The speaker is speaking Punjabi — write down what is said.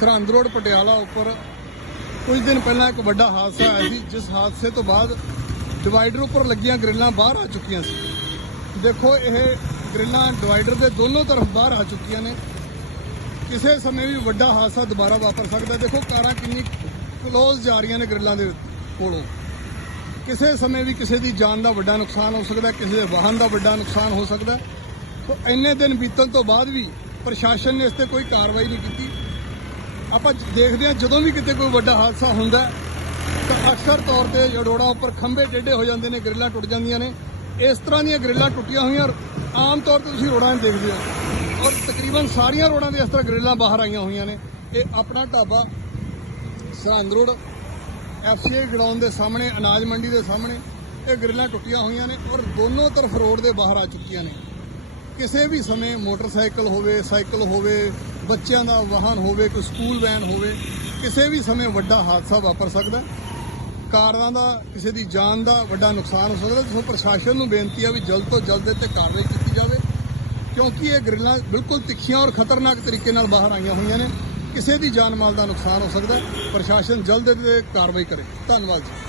ਸਰਹੰਦ ਰੋਡ ਪਟਿਆਲਾ ਉੱਪਰ ਕੁਝ ਦਿਨ ਪਹਿਲਾਂ ਇੱਕ ਵੱਡਾ ਹਾਦਸਾ ਆਇਆ ਸੀ, ਜਿਸ ਹਾਦਸੇ ਤੋਂ ਬਾਅਦ ਡਿਵਾਈਡਰ ਉੱਪਰ ਲੱਗੀਆਂ ਗ੍ਰਿਲਾਂ ਬਾਹਰ ਆ ਚੁੱਕੀਆਂ ਸੀ। ਦੇਖੋ, ਇਹ ਗ੍ਰਿਲਾਂ ਡਿਵਾਈਡਰ ਦੇ ਦੋਨੋਂ ਤਰਫ ਬਾਹਰ ਆ ਚੁੱਕੀਆਂ ਨੇ। ਕਿਸੇ ਸਮੇਂ ਵੀ ਵੱਡਾ ਹਾਦਸਾ ਦੁਬਾਰਾ ਵਾਪਰ ਸਕਦਾ ਦੇਖੋ, ਕਾਰਾਂ ਕਿੰਨੀ ਕਲੋਜ਼ ਜਾ ਰਹੀਆਂ ਨੇ ਗ੍ਰਿਲਾਂ ਦੇ ਕੋਲੋਂ। ਕਿਸੇ ਸਮੇਂ ਵੀ ਕਿਸੇ ਦੀ ਜਾਨ ਦਾ ਵੱਡਾ ਨੁਕਸਾਨ ਹੋ ਸਕਦਾ ਕਿਸੇ ਦੇ ਵਾਹਨ ਦਾ ਵੱਡਾ ਨੁਕਸਾਨ ਹੋ ਸਕਦਾ ਹੈ। ਸੋ ਇੰਨੇ ਦਿਨ ਬੀਤਣ ਤੋਂ ਬਾਅਦ ਵੀ ਪ੍ਰਸ਼ਾਸਨ ਨੇ ਇਸ ਤੇ ਕੋਈ ਕਾਰਵਾਈ ਨਹੀਂ ਕੀਤੀ। ਆਪਾਂ ਦੇਖਦੇ ਹਾਂ, ਜਦੋਂ ਵੀ ਕਿਤੇ ਕੋਈ ਵੱਡਾ ਹਾਦਸਾ ਹੁੰਦਾ ਤਾਂ ਅਕਸਰ ਤੌਰ ਤੇ ਜੜੋੜਾ ਉੱਪਰ ਖੰਭੇ ਟੇਢੇ ਹੋ ਜਾਂਦੇ ਨੇ, ਗ੍ਰਿਲਾਂ ਟੁੱਟ ਜਾਂਦੀਆਂ ਨੇ। ਇਸ ਤਰ੍ਹਾਂ ਦੀਆਂ ਗ੍ਰਿਲਾਂ ਟੁੱਟੀਆਂ ਹੋਈਆਂ ਆਮ ਤੌਰ ਤੇ ਤੁਸੀਂ ਰੋਡਾਂ 'ਚ ਦੇਖਦੇ ਹੋ। ਔਰ ਤਕਰੀਬਨ ਸਾਰੀਆਂ ਰੋਡਾਂ ਦੇ ਇਸ ਤਰ੍ਹਾਂ ਗ੍ਰਿਲਾਂ ਬਾਹਰ ਆਈਆਂ ਹੋਈਆਂ ਨੇ। ਇਹ ਆਪਣਾ dhaba, Sirhind road FCI ground ਦੇ ਸਾਹਮਣੇ, ਅਨਾਜ ਮੰਡੀ ਦੇ ਸਾਹਮਣੇ ਇਹ ਗ੍ਰਿਲਾਂ ਟੁੱਟੀਆਂ ਹੋਈਆਂ ਨੇ ਔਰ ਦੋਨੋਂ ਤਰਫ ਰੋਡ ਦੇ ਬਾਹਰ ਆ ਚੁੱਕੀਆਂ ਨੇ। ਕਿਸੇ ਵੀ ਸਮੇਂ ਮੋਟਰਸਾਈਕਲ ਹੋਵੇ, ਸਾਈਕਲ ਹੋਵੇ ਬੱਚਿਆਂ ਦਾ ਵਾਹਨ ਹੋਵੇ, ਕੋਈ ਸਕੂਲ ਵੈਨ ਹੋਵੇ, ਕਿਸੇ ਵੀ ਸਮੇਂ ਵੱਡਾ ਹਾਦਸਾ ਵਾਪਰ ਸਕਦਾ ਕਾਰਾਂ ਦਾ, ਕਿਸੇ ਦੀ ਜਾਨ ਦਾ ਵੱਡਾ ਨੁਕਸਾਨ ਹੋ ਸਕਦਾ ਸੋ ਪ੍ਰਸ਼ਾਸਨ ਨੂੰ ਬੇਨਤੀ ਆ ਵੀ ਜਲਦ ਤੋਂ ਜਲਦ ਤੇ ਕਾਰਵਾਈ ਕੀਤੀ ਜਾਵੇ, ਕਿਉਂਕਿ ਇਹ ਗ੍ਰਿਲਾਂ ਬਿਲਕੁਲ ਤਿੱਖੀਆਂ ਔਰ ਖਤਰਨਾਕ ਤਰੀਕੇ ਨਾਲ ਬਾਹਰ ਆਈਆਂ ਹੋਈਆਂ ਨੇ। ਕਿਸੇ ਦੀ ਜਾਨ ਮਾਲ ਦਾ ਨੁਕਸਾਨ ਹੋ ਸਕਦਾ ਪ੍ਰਸ਼ਾਸਨ ਜਲਦ ਤੇ ਕਾਰਵਾਈ ਕਰੇ। ਧੰਨਵਾਦ ਜੀ।